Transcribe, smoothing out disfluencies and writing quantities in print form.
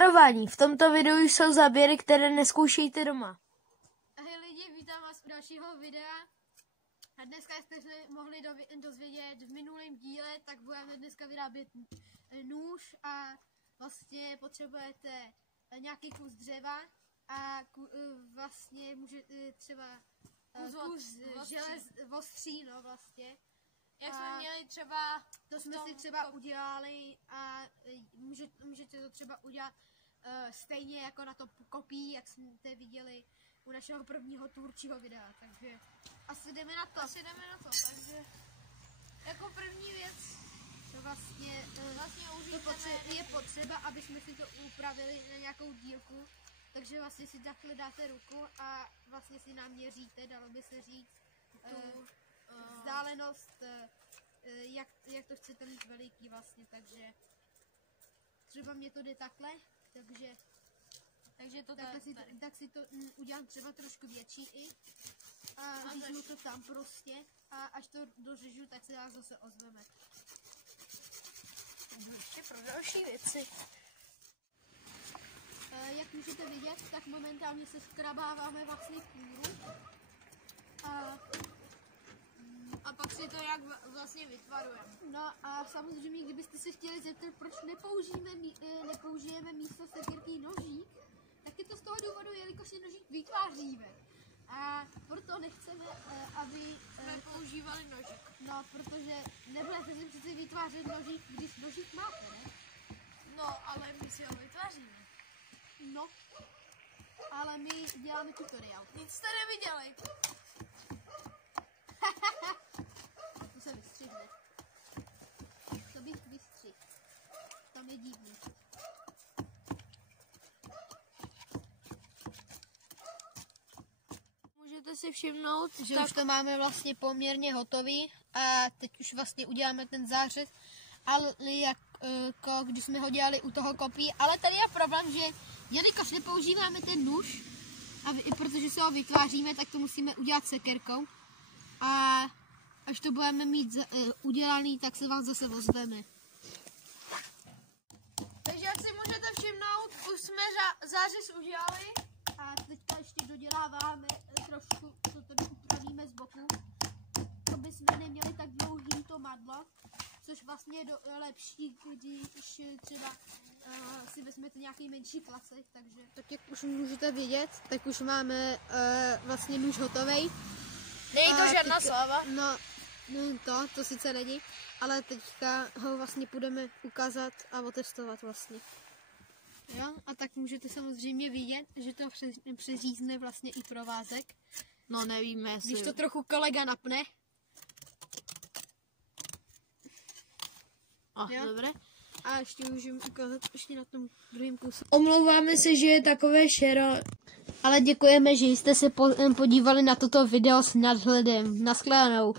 Varování, v tomto videu jsou záběry, které neskoušejte doma. Ahoj lidi, vítám vás u dalšího videa. A dneska jste se mohli dozvědět v minulém díle, tak budeme dneska vyrábět nůž a vlastně potřebujete nějaký kus dřeva a vlastně můžete třeba kus želez ostří, no vlastně. Jak jsme měli třeba... To jsme si třeba udělali a můžete to třeba udělat stejně jako na to kopí, jak jste viděli u našeho prvního tvůrčího videa, takže asi jdeme na to. Takže jako první věc to vlastně je potřeba, aby jsme si to upravili na nějakou dílku, takže vlastně si takhle dáte ruku a vlastně si naměříte, dalo by se říct, vzdálenost, jak to chcete mít veliký vlastně, takže třeba mě to jde takhle, takže to tak si to udělám třeba trošku větší i a řežu to tam prostě a až to dořežu, tak se nás zase ozveme. ještě pro další věci. Jak můžete vidět, tak momentálně se skrabáváme vlastně kůru A pak si to jak vlastně vytvarujeme. No a samozřejmě, kdybyste se chtěli zeptat, proč nepoužijeme místo sekyrky nožík, tak je to z toho důvodu, jelikož si nožík vytváříme. A proto nechceme, aby jsme používali nožík. No, protože nebudete si přece vytvářet nožík, když nožík máte, ne? No, ale my si ho vytváříme. No, ale my děláme tutoriál. Nic jste neviděli. To se vystřihne. To bych vystřihl. Tam je divný. Můžete si všimnout, Že tak už to máme vlastně poměrně hotový a teď už vlastně uděláme ten zářez, ale jako když jsme ho dělali u toho kopí, ale tady je problém, že jelikož nepoužíváme ten nůž, a protože se ho vytváříme, tak to musíme udělat sekyrkou a až to budeme mít udělaný, tak se vás zase ozveme. Takže jak si můžete všimnout, už jsme zářez udělali. A teďka ještě doděláváme trošku, co tady upravíme z boku, aby jsme neměli tak dlouhý to madlo, což vlastně je lepší, když třeba si vezmete nějaký menší klacek, takže... Tak jak už můžete vidět, tak už máme vlastně nůž hotovej. Není to žádná sláva. No to sice není, ale teďka ho vlastně půjdeme ukázat a otestovat vlastně. Jo, a tak můžete samozřejmě vidět, že to přeřízne vlastně i provázek. No nevíme, jestli... Když to trochu kolega napne. Dobré. A ještě můžeme ukázat ještě na tom druhém kuse. Omlouváme se, že je takové šero, ale děkujeme, že jste se podívali na toto video s nadhledem. Naschledanou.